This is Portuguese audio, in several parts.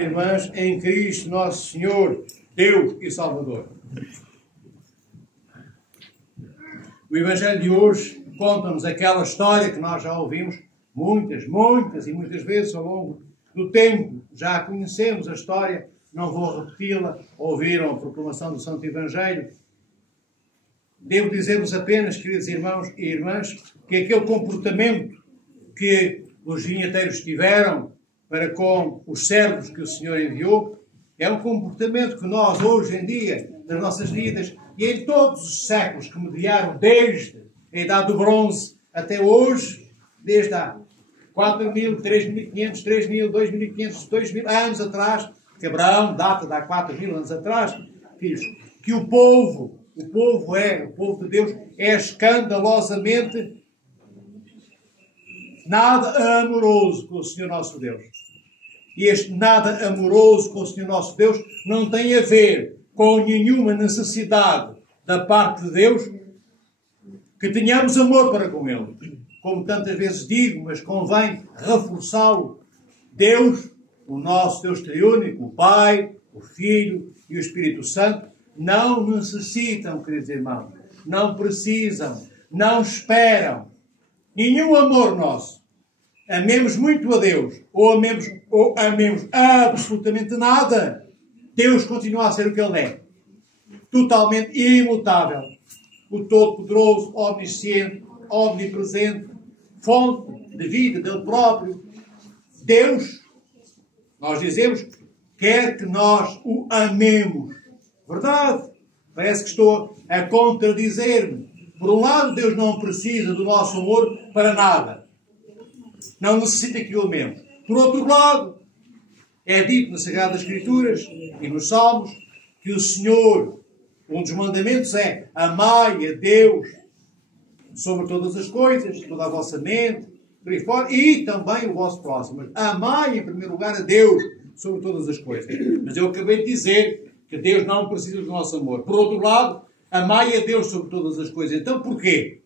irmãs, em Cristo Nosso Senhor, Deus e Salvador. O Evangelho de hoje conta-nos aquela história que nós já ouvimos muitas e muitas vezes ao longo do tempo. Já conhecemos a história, não vou repeti-la. Ouviram a proclamação do Santo Evangelho. Devo dizer-vos apenas, queridos irmãos e irmãs, que aquele comportamento que os vinheteiros tiveram para com os servos que o Senhor enviou é um comportamento que nós, hoje em dia, nas nossas vidas, e em todos os séculos que mediaram desde a Idade do Bronze até hoje, desde há 4.000, 3.500, 3.000, 2.500, 2.000 anos atrás, que Abraão data de há 4.000 anos atrás, que o povo de Deus, é escandalosamente nada amoroso com o Senhor nosso Deus. E este nada amoroso com o Senhor nosso Deus não tem a ver com nenhuma necessidade da parte de Deus que tenhamos amor para com Ele. Como tantas vezes digo, mas convém reforçá-lo. Deus, o nosso Deus triúnico, o Pai, o Filho e o Espírito Santo, não necessitam, queridos irmãos, não precisam, não esperam nenhum amor nosso. Amemos muito a Deus, ou amemos absolutamente nada, Deus continua a ser o que Ele é. Totalmente imutável. O Todo-Poderoso, omnisciente, omnipresente, fonte de vida dele próprio. Deus, nós dizemos, quer que nós o amemos. Verdade? Parece que estou a contradizer-me. Por um lado, Deus não precisa do nosso amor para nada. Não necessita que o amemos. Por outro lado, é dito nas Sagradas Escrituras e nos Salmos que o Senhor, um dos mandamentos é amai a Deus sobre todas as coisas, toda a vossa mente, por aí fora, e também o vosso próximo. Mas amai em primeiro lugar a Deus sobre todas as coisas. Mas eu acabei de dizer que Deus não precisa do nosso amor. Por outro lado, amai a Deus sobre todas as coisas. Então porquê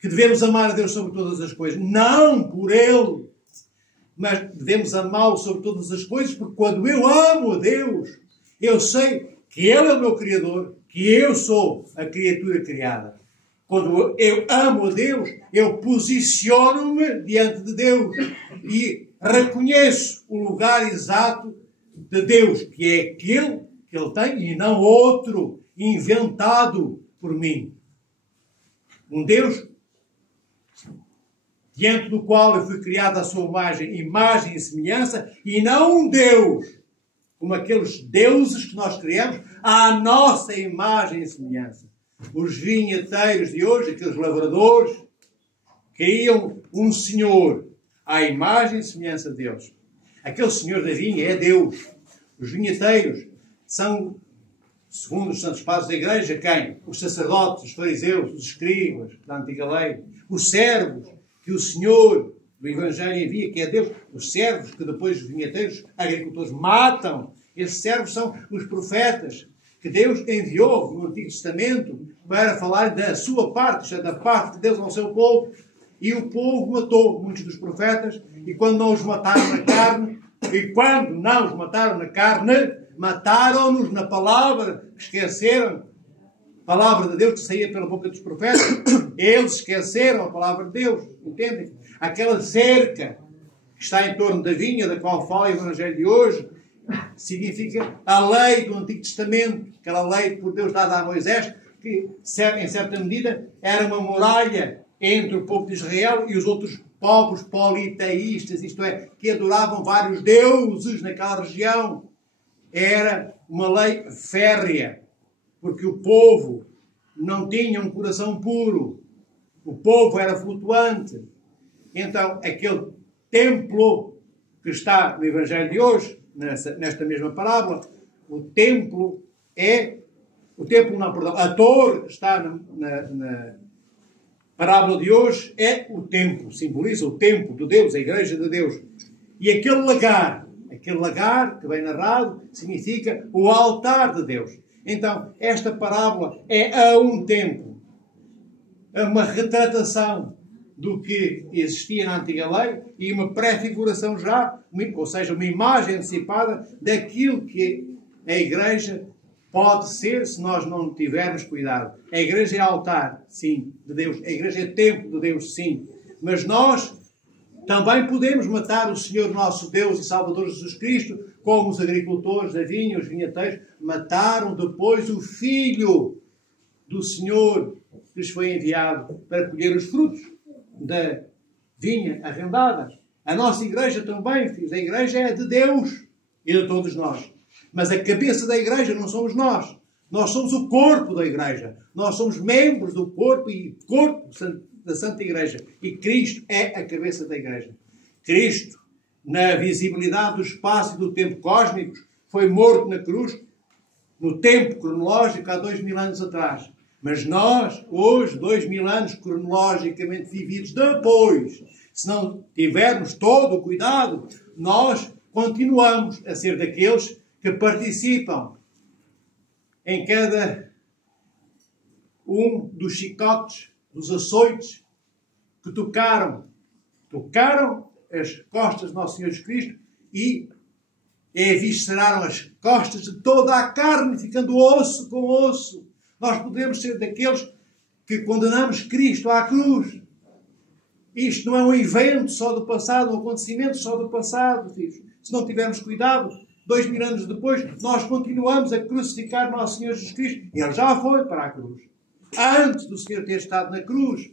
que devemos amar a Deus sobre todas as coisas? Não por Ele, mas devemos amá-lo sobre todas as coisas, porque quando eu amo a Deus, eu sei que Ele é o meu Criador, que eu sou a criatura criada. Quando eu amo a Deus, eu posiciono-me diante de Deus e reconheço o lugar exato de Deus, que é aquele que Ele tem e não outro inventado por mim. Um Deus diante do qual eu fui criado à sua imagem e semelhança, e não um Deus como aqueles deuses que nós criamos à nossa imagem e semelhança. Os vinheteiros de hoje, aqueles lavradores, criam um Senhor à imagem e semelhança de Deus. Aquele Senhor da vinha é Deus. Os vinheteiros são, segundo os santos padres da Igreja, quem? Os sacerdotes, os fariseus, os escribas da antiga lei, os servos que o Senhor do Evangelho envia, que é Deus, os servos que depois os vinheteiros, agricultores, matam. Esses servos são os profetas que Deus enviou no Antigo Testamento para falar da sua parte, da parte de Deus ao seu povo. E o povo matou muitos dos profetas, e quando não os mataram na carne, mataram-nos na palavra, esqueceram a palavra de Deus que saía pela boca dos profetas. Eles esqueceram a palavra de Deus, entendem? Aquela cerca que está em torno da vinha, da qual fala o Evangelho de hoje, significa a lei do Antigo Testamento, aquela lei por Deus dada a Moisés, que em certa medida era uma muralha entre o povo de Israel e os outros povos politeístas, isto é, que adoravam vários deuses naquela região. Era uma lei férrea, porque o povo não tinha um coração puro, o povo era flutuante. Então, aquele templo que está no Evangelho de hoje, nesta mesma parábola, a torre que está na parábola de hoje é o templo, simboliza o templo de Deus, a igreja de Deus. E aquele lagar que vem narrado, significa o altar de Deus. Então, esta parábola é a um tempo, é uma retratação do que existia na antiga lei e uma pré-figuração já, ou seja, uma imagem antecipada daquilo que a Igreja pode ser se nós não tivermos cuidado. A Igreja é altar, sim, de Deus. A Igreja é templo de Deus, sim. Mas nós também podemos matar o Senhor nosso Deus e Salvador Jesus Cristo, como os agricultores da vinha, os vinhateiros, mataram depois o Filho do Senhor que lhes foi enviado para colher os frutos da vinha arrendada. A nossa Igreja também, filhos, a Igreja é de Deus e de todos nós. Mas a cabeça da Igreja não somos nós. Nós somos o corpo da Igreja. Nós somos membros do corpo e corpo da Santa Igreja. E Cristo é a cabeça da Igreja. Cristo, na visibilidade do espaço e do tempo cósmicos, foi morto na cruz, no tempo cronológico, há 2000 anos atrás. Mas nós, hoje, 2000 anos cronologicamente vividos depois, se não tivermos todo o cuidado, nós continuamos a ser daqueles que participam em cada um dos chicotes, dos açoites que tocaram as costas do nosso Senhor Jesus Cristo e evisceraram as costas de toda a carne, ficando osso com osso. Nós podemos ser daqueles que condenamos Cristo à cruz. Isto não é um evento só do passado, um acontecimento só do passado, filhos. Se não tivermos cuidado, 2000 anos depois, nós continuamos a crucificar nosso Senhor Jesus Cristo. Ele já foi para a cruz. Antes do Senhor ter estado na cruz,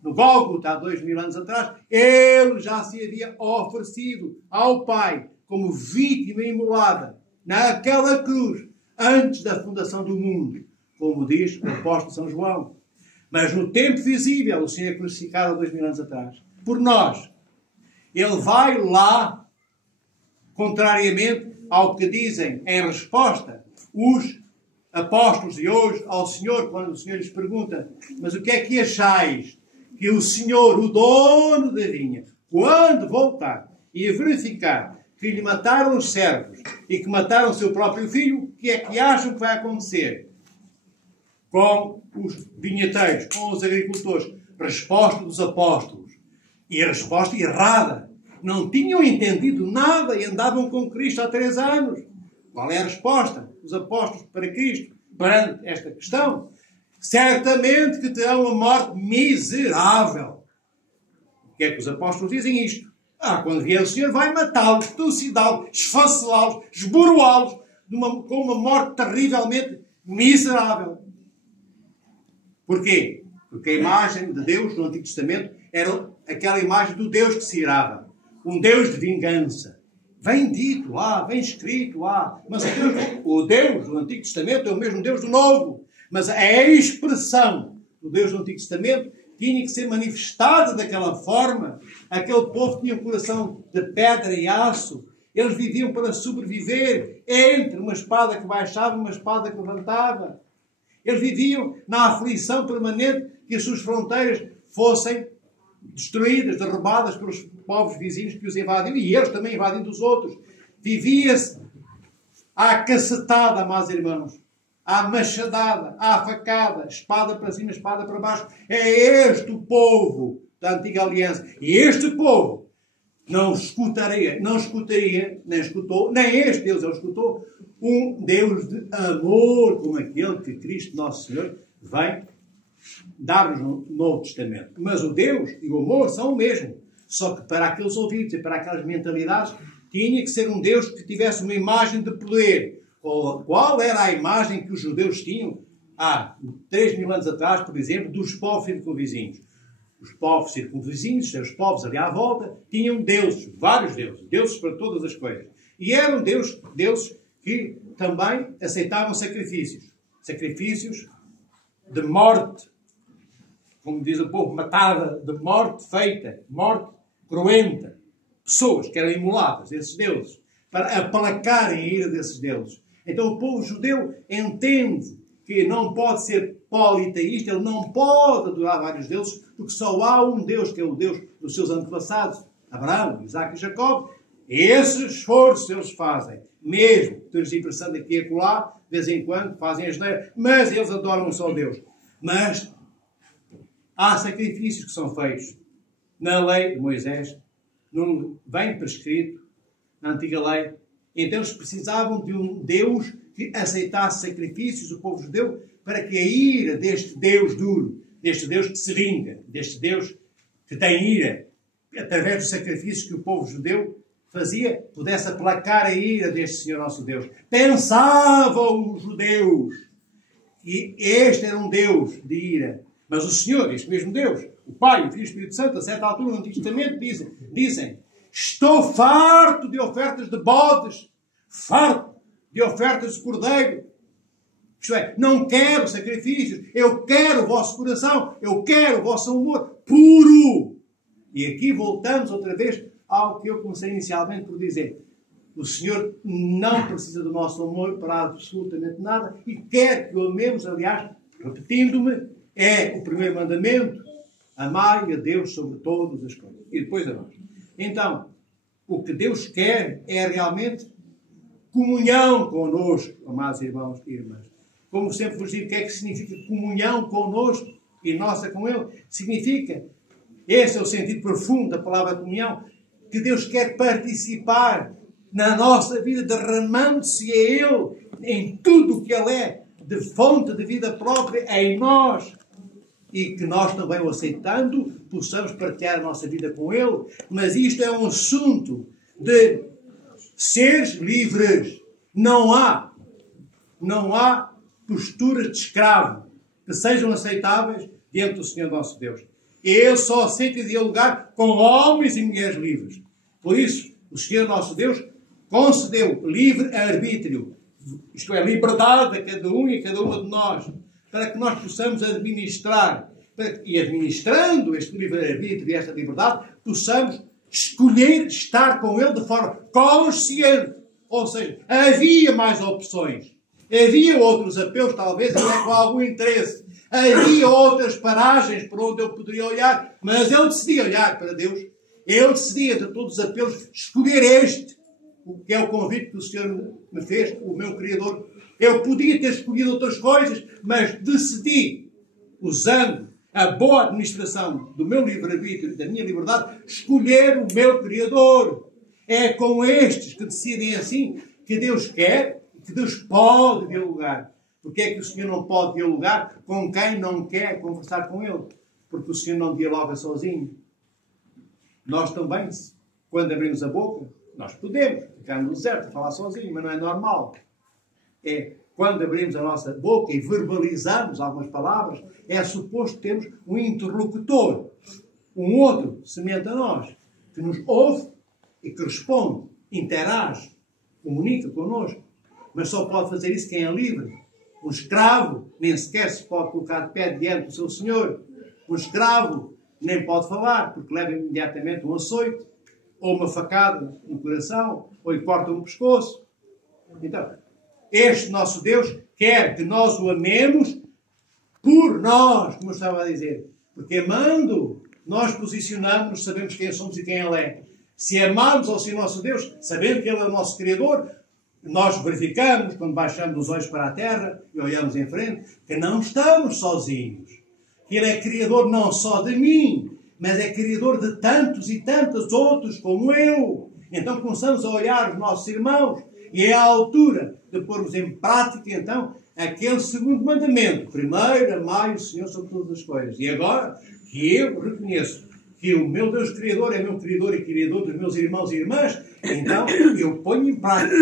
no Gólgota, há 2000 anos atrás, ele já se havia oferecido ao Pai como vítima imolada naquela cruz, antes da fundação do mundo, como diz o apóstolo São João. Mas no tempo visível, o Senhor é crucificado há 2000 anos atrás. Por nós. Ele vai lá, contrariamente ao que dizem em resposta os apóstolos de hoje ao Senhor, quando o Senhor lhes pergunta: mas o que é que achais que o Senhor, o dono da vinha, quando voltar e verificar que lhe mataram os servos e que mataram o seu próprio filho, o que é que acham que vai acontecer com os vinheteiros, com os agricultores? Resposta dos apóstolos. E a resposta errada. Não tinham entendido nada e andavam com Cristo há 3 anos. Qual é a resposta dos apóstolos para Cristo perante esta questão? Certamente que terão a morte miserável. O que é que os apóstolos dizem isto? Quando vier o Senhor vai matá-los, trucidá-los, esfacelá-los, esboroá-los com uma morte terrivelmente miserável. Porquê? Porque a imagem de Deus no Antigo Testamento era aquela imagem do Deus que se irava. Um Deus de vingança. Vem dito lá, vem escrito lá. Mas o Deus do Antigo Testamento é o mesmo Deus do Novo. Mas a expressão do Deus do Antigo Testamento tinha que ser manifestada daquela forma. Aquele povo tinha um coração de pedra e aço. Eles viviam para sobreviver entre uma espada que baixava e uma espada que levantava. Eles viviam na aflição permanente que as suas fronteiras fossem destruídas, derrubadas pelos povos vizinhos que os invadiam, e eles também invadindo os outros. Vivia-se à cacetada, meus irmãos, à machadada, à facada, espada para cima, espada para baixo. É este o povo da antiga aliança. E este povo não escutaria, nem escutou, nem este Deus ele escutou, um Deus de amor como aquele que Cristo Nosso Senhor vem dar-nos no Novo Testamento. Mas o Deus e o amor são o mesmo. Só que para aqueles ouvidos e para aquelas mentalidades tinha que ser um Deus que tivesse uma imagem de poder. Qual era a imagem que os judeus tinham há 3000 anos atrás, por exemplo, dos povos circunvizinhos? Os povos circunvizinhos, os povos ali à volta, tinham deuses, vários deuses, deuses para todas as coisas. E eram deuses que também aceitavam sacrifícios. Sacrifícios de morte, como diz o povo, matada, de morte feita, morte cruenta. Pessoas que eram imoladas, esses deuses, para aplacarem a ira desses deuses. Então o povo judeu entende que não pode ser politeísta, ele não pode adorar vários deuses, porque só há um Deus, que é o Deus dos seus antepassados, Abraão, Isaac e Jacó. Esse esforço eles fazem, mesmo transversando aqui e acolá, de vez em quando fazem a geneira, mas eles adoram só Deus. Mas há sacrifícios que são feitos na lei de Moisés, não vem prescrito na antiga lei. Então eles precisavam de um Deus que aceitasse sacrifícios do povo judeu para que a ira deste Deus duro, deste Deus que se vinga, deste Deus que tem ira, através dos sacrifícios que o povo judeu fazia, pudesse aplacar a ira deste Senhor nosso Deus. Pensavam os judeus que este era um Deus de ira. Mas o Senhor, este mesmo Deus, o Pai, o Filho e o Espírito Santo, a certa altura no Antigo Testamento, dizem: estou farto de ofertas de bodes, farto de ofertas de cordeiro. Isto é, não quero sacrifícios, eu quero o vosso coração, eu quero o vosso amor puro. E aqui voltamos outra vez ao que eu comecei inicialmente por dizer. O Senhor não precisa do nosso amor para absolutamente nada e quer que o amemos. Aliás, repetindo-me, é o primeiro mandamento: amai a Deus sobre todas as coisas. E depois a nós. Então, o que Deus quer é realmente comunhão connosco, amados irmãos e irmãs. Como sempre vos digo, o que é que significa comunhão connosco e nossa com Ele? Significa, esse é o sentido profundo da palavra comunhão, que Deus quer participar na nossa vida, derramando-se a Ele em tudo o que Ele é, de fonte de vida própria em nós. E que nós também o aceitando, possamos partilhar a nossa vida com Ele. Mas isto é um assunto de seres livres. Não há posturas de escravo que sejam aceitáveis diante do Senhor nosso Deus. Ele só aceita dialogar com homens e mulheres livres. Por isso, o Senhor nosso Deus concedeu livre arbítrio, isto é, liberdade a cada um e a cada uma de nós, para que nós possamos administrar, e administrando este livre-arbítrio e esta liberdade, possamos escolher estar com Ele de forma consciente. Ou seja, havia mais opções. Havia outros apelos, talvez até com algum interesse. Havia outras paragens por onde eu poderia olhar, mas eu decidi olhar para Deus. Eu decidi, entre todos os apelos, escolher este, que é o convite que o Senhor me fez, o meu Criador. Eu podia ter escolhido outras coisas, mas decidi, usando a boa administração do meu livre-arbítrio, da minha liberdade, escolher o meu Criador. É com estes que decidem assim que Deus quer, que Deus pode dialogar. Porque é que o Senhor não pode dialogar com quem não quer conversar com Ele? Porque o Senhor não dialoga sozinho. Nós também, quando abrimos a boca, nós podemos ficar no deserto a falar sozinho, mas não é normal. É quando abrimos a nossa boca e verbalizamos algumas palavras, é suposto termos um interlocutor, um outro semelhante a nós, que nos ouve e que responde, interage, comunica connosco. Mas só pode fazer isso quem é livre. Um escravo nem sequer se pode colocar de pé diante do seu senhor. Um escravo nem pode falar, porque leva imediatamente um açoite, ou uma facada no coração, ou lhe corta um pescoço. Então, este nosso Deus quer que nós o amemos por nós, como eu estava a dizer. Porque amando, nós posicionamos-nos, sabemos quem somos e quem Ele é. Se amarmos ao Senhor nosso Deus, sabendo que Ele é o nosso Criador, nós verificamos, quando baixamos os olhos para a terra e olhamos em frente, que não estamos sozinhos. Que Ele é Criador não só de mim, mas é Criador de tantos e tantos outros como eu. Então começamos a olhar os nossos irmãos e é a altura de pormos em prática, então, aquele segundo mandamento. Primeiro, amai o Senhor sobre todas as coisas. E agora, que eu reconheço que o meu Deus Criador é meu Criador e Criador dos meus irmãos e irmãs, então eu ponho em prática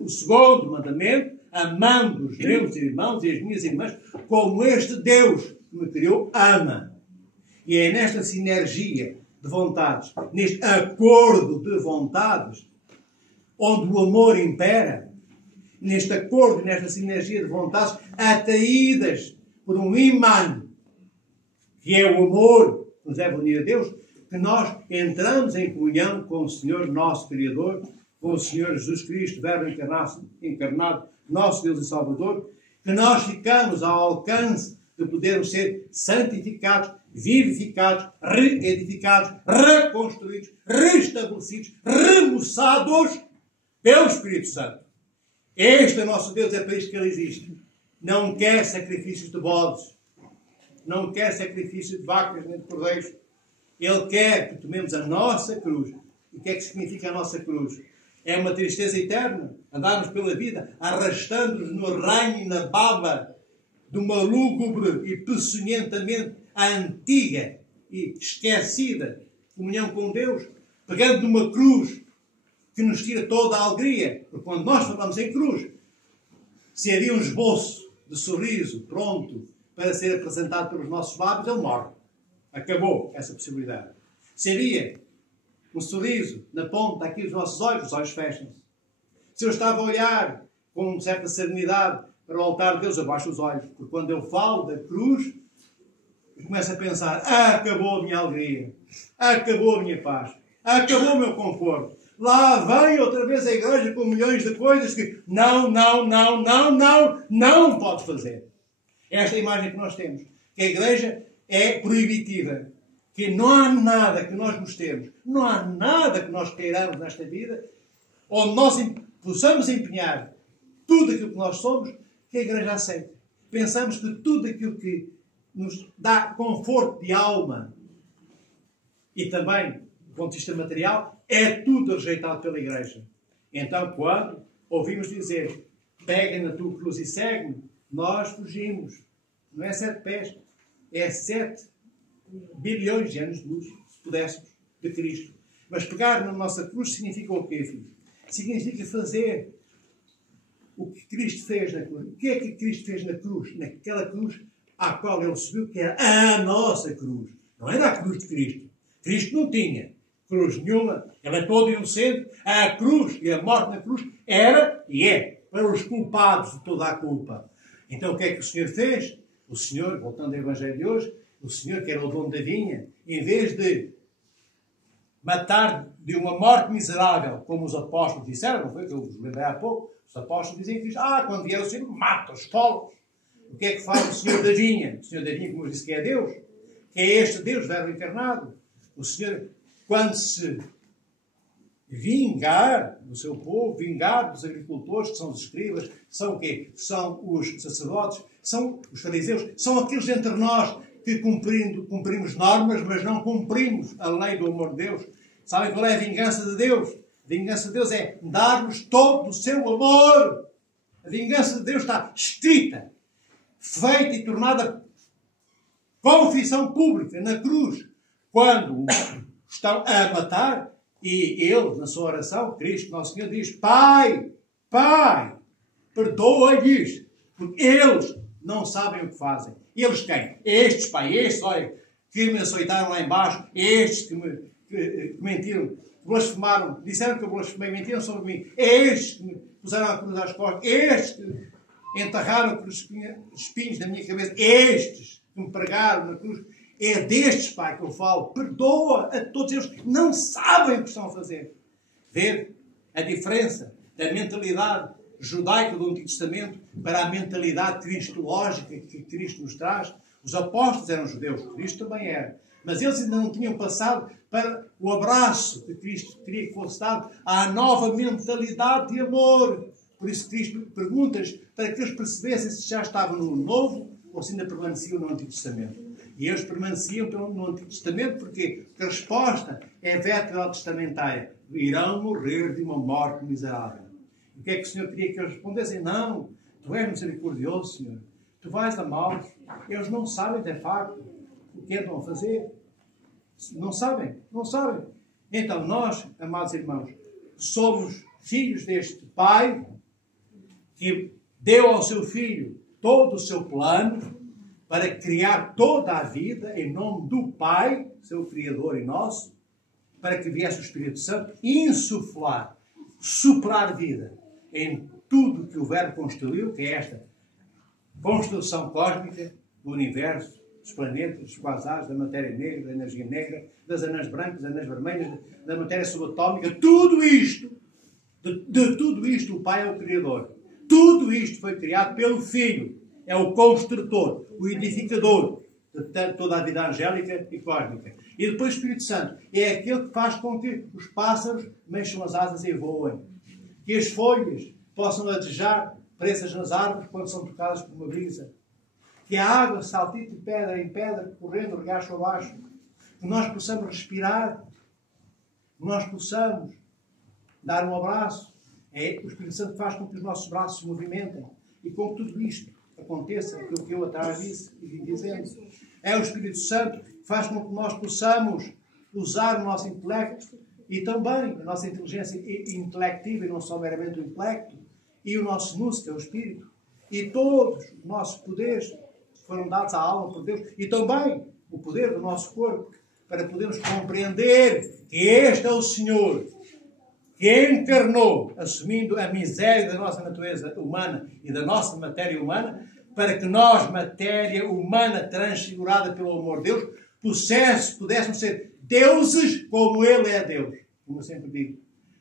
o segundo mandamento, amando os meus irmãos e as minhas irmãs, como este Deus que me criou ama. E é nesta sinergia de vontades, neste acordo de vontades, onde o amor impera, neste acordo, nesta sinergia de vontades, atraídas por um imã, que é o amor que nos deve unir a Deus, que nós entramos em comunhão com o Senhor, nosso Criador, com o Senhor Jesus Cristo, Verbo encarnado, nosso Deus e Salvador, que nós ficamos ao alcance de podermos ser santificados, vivificados, reedificados, reconstruídos, restabelecidos, remoçados pelo Espírito Santo. Este nosso Deus, é para isto que Ele existe. Não quer sacrifícios de bodes, não quer sacrifício de vacas nem de cordeiros. Ele quer que tomemos a nossa cruz. E o que é que significa a nossa cruz? É uma tristeza eterna. Andarmos pela vida arrastando-nos no ranho e na baba de uma lúgubre e peçonhentamente antiga e esquecida comunhão com Deus, pegando numa cruz que nos tira toda a alegria. Porque quando nós falamos em cruz, se havia um esboço de sorriso pronto para ser apresentado pelos nossos lábios, ele morre. Acabou essa possibilidade. Se havia um sorriso na ponta aqui dos nossos olhos, os olhos fecham-se. Se eu estava a olhar com certa serenidade para o altar de Deus, abaixo os olhos. Porque quando eu falo da cruz, eu começo a pensar, acabou a minha alegria, acabou a minha paz, acabou o meu conforto. Lá vem outra vez a igreja com milhões de coisas que não pode fazer. Esta é a imagem que nós temos. Que a igreja é proibitiva. Que não há nada que nós gostemos, não há nada que nós queiramos nesta vida, onde nós possamos empenhar tudo aquilo que nós somos, que a igreja aceita. Pensamos que tudo aquilo que nos dá conforto de alma e também, do ponto de vista material, é tudo rejeitado pela igreja. Então, quando ouvimos dizer, pega na tua cruz e segue-me, nós fugimos. Não é 7 pés, é 7 bilhões de anos de luz, se pudéssemos, de Cristo. Mas pegar na nossa cruz significa o quê, filho? Significa fazer o que Cristo fez na cruz. O que é que Cristo fez na cruz? Naquela cruz à qual ele subiu, que era a nossa cruz. Não era a cruz de Cristo. Cristo não tinha cruz nenhuma. Ele é todo inocente. A cruz e a morte na cruz era e é para os culpados de toda a culpa. Então o que é que o Senhor fez? O Senhor, voltando ao Evangelho de hoje, o Senhor, que era o dono da vinha, em vez de matar de uma morte miserável, como os apóstolos disseram, não foi que eu vos lembrei há pouco, os apóstolos dizem que quando vier o Senhor, mata os povos. O que é que faz o Senhor da vinha? O Senhor da vinha, como eu disse, que é Deus, que é este Deus, verbo encarnado. O Senhor, quando se vingar do seu povo, vingar dos agricultores, que são os escribas, são o quê? São os sacerdotes, são os fariseus, são aqueles entre nós que cumprimos normas, mas não cumprimos a lei do amor de Deus. Sabem qual é a vingança de Deus? A vingança de Deus é dar-nos todo o seu amor. A vingança de Deus está escrita, feita e tornada confissão pública na cruz. Quando estão a matar, e ele, na sua oração, Cristo, Nosso Senhor, diz, Pai, perdoa-lhes, porque eles não sabem o que fazem. Eles quem? Estes, Pai, estes, olha, que me açoitaram lá embaixo, estes que mentiram, que blasfemaram, disseram que eu blasfemei, mentiram sobre mim, estes que me puseram a cruz às costas, estes que enterraram os espinhos na minha cabeça, estes que me pregaram na cruz. É destes, Pai, que eu falo. Perdoa a todos eles que não sabem o que estão a fazer. Ver a diferença da mentalidade judaica do Antigo Testamento para a mentalidade cristológica que Cristo nos traz. Os apóstolos eram judeus, Cristo também era. Mas eles ainda não tinham passado para o abraço que Cristo queria que fosse dado à nova mentalidade de amor. Por isso Cristo pergunta-lhes para que eles percebessem se já estavam no Novo ou se ainda permaneciam no Antigo Testamento. E eles permaneciam no Antigo Testamento porque a resposta é veterotestamentária. Irão morrer de uma morte miserável. O que é que o Senhor queria que eles respondessem? Não, tu és misericordioso, Senhor. Tu vais amá-los. Eles não sabem, de facto, o que andam a fazer. Não sabem. Então nós, amados irmãos, somos filhos deste Pai que deu ao seu Filho todo o seu plano para criar toda a vida em nome do Pai, seu Criador e nosso, para que viesse o Espírito Santo insuflar, soprar vida em tudo que o Verbo construiu, que é esta construção cósmica do universo, dos planetas, dos quasares, da matéria negra, da energia negra, das anãs brancas, das anãs vermelhas, da matéria subatómica, tudo isto, de tudo isto o Pai é o Criador. Tudo isto foi criado pelo Filho. É o construtor, o edificador de toda a vida angélica e cósmica. E depois o Espírito Santo é aquele que faz com que os pássaros mexam as asas e voem. Que as folhas possam ladejar presas nas árvores quando são tocadas por uma brisa. Que a água saltite de pedra em pedra, correndo regaço abaixo. que nós possamos respirar, que nós possamos dar um abraço. É o Espírito Santo que faz com que os nossos braços se movimentem e com que tudo isto aconteça, aquilo que eu atrás disse e vim dizendo. É o Espírito Santo que faz com que nós possamos usar o nosso intelecto e também a nossa inteligência intelectiva, e não só meramente o intelecto, e o nosso nous, que é o Espírito, e todos os nossos poderes foram dados à alma por Deus, e também o poder do nosso corpo, para podermos compreender que este é o Senhor, que encarnou, assumindo a miséria da nossa natureza humana e da nossa matéria humana, para que nós, matéria humana transfigurada pelo amor de Deus, pudéssemos ser deuses como Ele é Deus. Como eu sempre digo,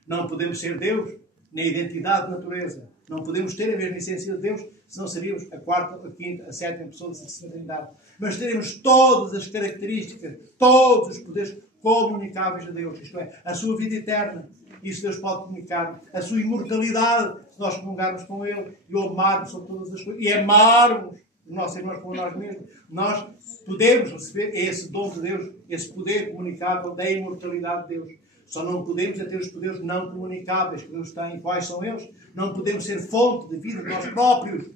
não podemos ser Deus na identidade de natureza. Não podemos ter a mesma essência de Deus, senão seríamos a quarta, a quinta, a sétima pessoa da Santíssima Trindade. Mas teremos todas as características, todos os poderes comunicáveis a Deus. Isto é, a sua vida eterna. Isso Deus pode comunicar. A sua imortalidade, se nós comungarmos com Ele e o amarmos sobre todas as coisas. E amarmos os nossos irmãos como nós mesmos. Nós podemos receber esse dom de Deus, esse poder comunicável da imortalidade de Deus. Só não podemos ter os poderes não comunicáveis que Deus tem. Quais são eles? Não podemos ser fonte de vida de nós próprios.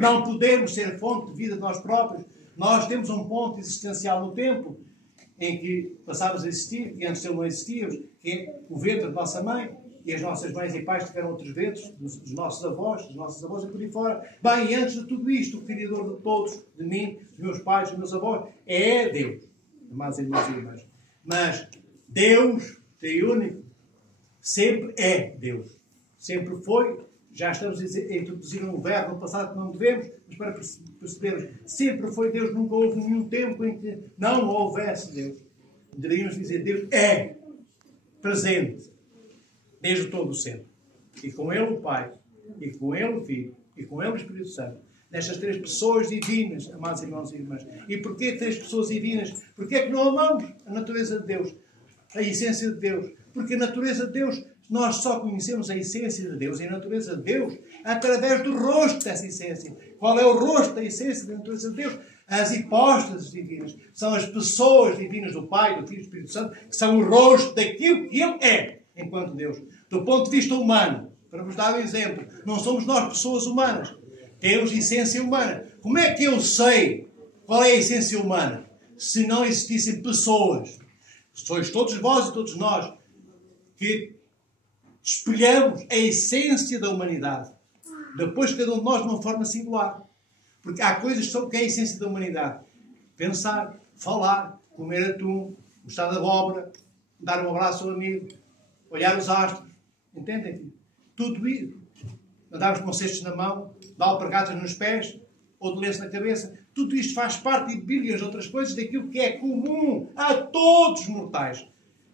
Não podemos ser fonte de vida de nós próprios. Nós temos um ponto existencial no tempo em que passávamos a existir, e antes de não existíamos, que é o ventre da nossa mãe, e as nossas mães e pais tiveram outros ventres, dos nossos avós e por aí fora. Bem, e antes de tudo isto, o Criador de todos, de mim, dos meus pais, dos meus avós, é Deus. Amados irmãos e irmãs. Mas Deus, triúnico, sempre é Deus. Sempre foi. Já estamos a introduzir um verbo no passado que não devemos, mas para percebermos, sempre foi Deus, nunca houve nenhum tempo em que não houvesse Deus. Deveríamos dizer, Deus é presente, desde todo o sempre. E com Ele o Pai, e com Ele o Filho, e com Ele o Espírito Santo. Nestas três pessoas divinas, amados irmãos e irmãs. E porquê três pessoas divinas? Porquê é que não amamos a natureza de Deus? A essência de Deus? Porque a natureza de Deus, nós só conhecemos a essência de Deus e a natureza de Deus através do rosto dessa essência. Qual é o rosto da essência da natureza de Deus? As hipóstases divinas. São as pessoas divinas do Pai, do Filho e do Espírito Santo, que são o rosto daquilo que Ele é, enquanto Deus. Do ponto de vista humano, para vos dar um exemplo, não somos nós pessoas humanas. Temos essência humana. Como é que eu sei qual é a essência humana? Se não existissem pessoas. Sois todos vós e todos nós que espelhamos a essência da humanidade. Depois cada um de nós de uma forma singular. Porque há coisas que é a essência da humanidade. Pensar, falar, comer atum, gostar de abóbora, dar um abraço ao amigo, olhar os astros. Entendem? Tudo isso. Andarmos com cestos na mão, dar alpargatas nos pés, ou de lenço na cabeça. Tudo isto faz parte de bilhões de outras coisas daquilo que é comum a todos os mortais.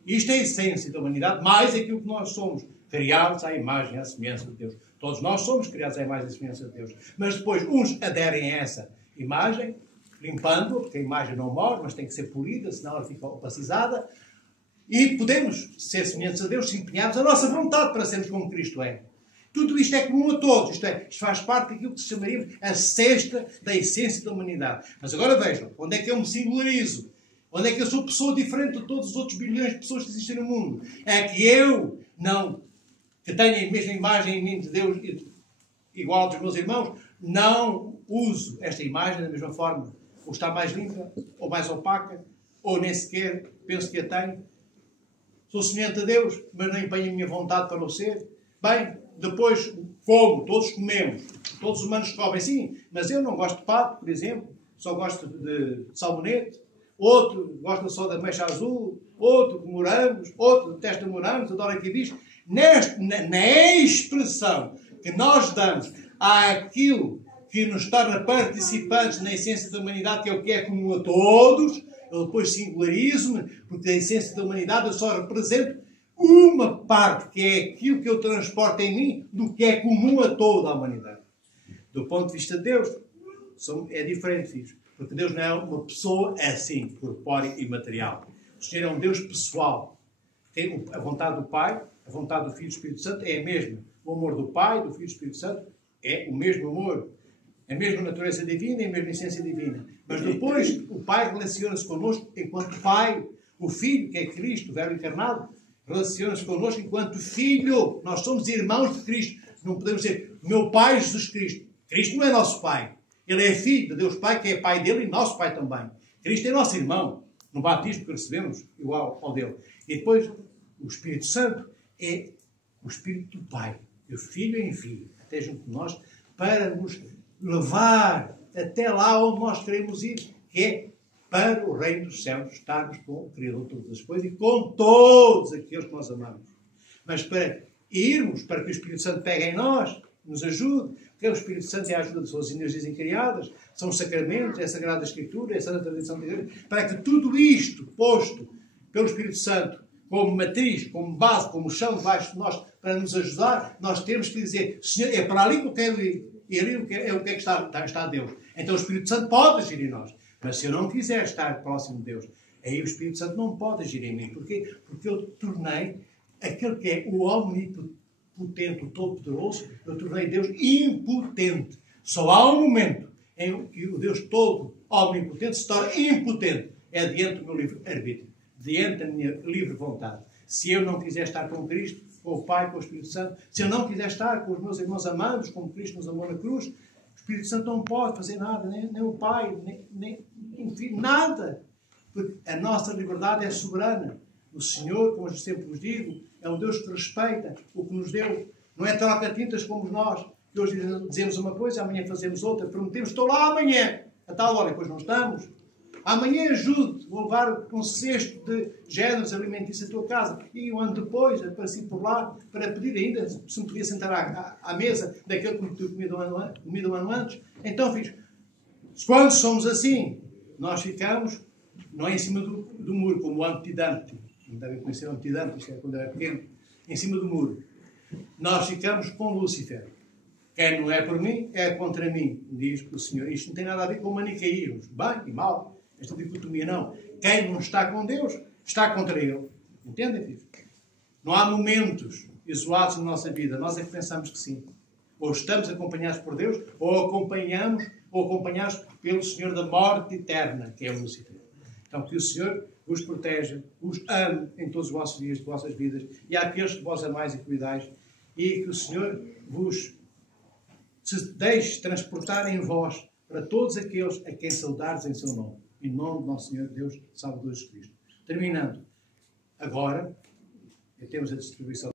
Isto é a essência da humanidade, mais aquilo que nós somos, criados à imagem e à semelhança de Deus. Todos nós somos criados à imagem e à semelhança de Deus. Mas depois uns aderem a essa imagem, limpando-a, porque a imagem não morre, mas tem que ser polida, senão ela fica opacizada. E podemos ser semelhantes a Deus se empenharmos a nossa vontade para sermos como Cristo é. Tudo isto é comum a todos. Isto faz parte daquilo que se chamaria a cesta da essência da humanidade. Mas agora vejam, onde é que eu me singularizo? Onde é que eu sou pessoa diferente de todos os outros bilhões de pessoas que existem no mundo? É que eu não, que tenho a mesma imagem em mim de Deus, igual dos meus irmãos, não uso esta imagem da mesma forma. Ou está mais limpa, ou mais opaca, ou nem sequer penso que a tenho. Sou semelhante a Deus, mas não empenho a minha vontade para o ser. Bem, depois como, todos comemos, todos os humanos comem, sim, mas eu não gosto de pato, por exemplo, só gosto de salmonete, outro gosta só da ameixa azul, outro de morangos, outro detesta morangos, adora kiwis. Na expressão que nós damos àquilo que nos torna participantes na essência da humanidade, que é o que é comum a todos, eu depois singularizo-me, porque a essência da humanidade eu só represento uma parte, que é aquilo que eu transporto em mim, do que é comum a toda a humanidade. Do ponto de vista de Deus, é diferente, filhos. Porque Deus não é uma pessoa assim, corpórea e material. O Senhor é um Deus pessoal. Tem a vontade do Pai, a vontade do Filho e do Espírito Santo é a mesma. O amor do Pai, do Filho e do Espírito Santo é o mesmo amor. A mesma natureza divina e a mesma essência divina. Mas depois o Pai relaciona-se connosco enquanto Pai. O Filho, que é Cristo, o Verbo encarnado, relaciona-se connosco enquanto Filho. Nós somos irmãos de Cristo. Não podemos dizer, meu Pai Jesus Cristo. Cristo não é nosso Pai. Ele é Filho de Deus Pai, que é Pai dele e nosso Pai também. Cristo é nosso irmão. No batismo que recebemos, igual ao dele. E depois, o Espírito Santo é o Espírito do Pai. E o Filho é em Filho, até junto de nós, para nos levar até lá onde nós queremos ir, que é para o reino dos céus, estarmos com o Criador de todas as coisas e com todos aqueles que nós amamos. Mas para irmos, para que o Espírito Santo pegue em nós, nos ajude, porque o Espírito Santo é a ajuda de suas energias incriadas, são os sacramentos, é a Sagrada Escritura, é a Santa Tradição da Igreja, para que tudo isto, posto pelo Espírito Santo, como matriz, como base, como chão debaixo de nós, para nos ajudar, nós temos que dizer, Senhor, é para ali que eu quero ir. E ali é o que é que está Deus. Então o Espírito Santo pode agir em nós. Mas se eu não quiser estar próximo de Deus, aí o Espírito Santo não pode agir em mim. Porquê? Porque eu tornei aquele que é o omnipotente, o todo-poderoso, eu tornei Deus impotente. Só há um momento em que o Deus todo, omnipotente, se torna impotente. É diante do meu livre-arbítrio. Diante da minha livre vontade. Se eu não quiser estar com Cristo, com o Pai, com o Espírito Santo, se eu não quiser estar com os meus irmãos amados, como Cristo nos amou na cruz, o Espírito Santo não pode fazer nada, nem o Pai, enfim, nada. Porque a nossa liberdade é soberana. O Senhor, como eu sempre vos digo, é um Deus que respeita o que nos deu. Não é troca-tintas como nós, que hoje dizemos uma coisa, amanhã fazemos outra. Prometemos, estou lá amanhã, a tal hora, depois não estamos. Amanhã ajude, vou levar um cesto de géneros alimentícios à tua casa. E um ano depois, apareci por lá para pedir ainda se me podia sentar à mesa daquele que me tinha comido um ano antes. Então fiz. Quando somos assim, nós ficamos, não é em cima do muro, como o Antidante. Não devem conhecer o Antidante, isto é quando era pequeno. Em cima do muro. Nós ficamos com Lúcifer. Quem não é por mim, é contra mim, diz o Senhor. Isto não tem nada a ver com manicaísmos, bem e mal. Esta dicotomia não. Quem não está com Deus, está contra Ele. Entendem, filhos? Não há momentos isolados na nossa vida. Nós é que pensamos que sim. Ou estamos acompanhados por Deus, ou acompanhados pelo Senhor da morte eterna, que é o Lúcifer. Então, que o Senhor vos proteja, vos ame em todos os vossos dias, de vossas vidas, e àqueles que vós amais e cuidais, e que o Senhor vos se deixe transportar em vós para todos aqueles a quem saudares em seu nome. Em nome do nosso Senhor Deus, Salvador Jesus Cristo. Terminando. Agora, temos a distribuição.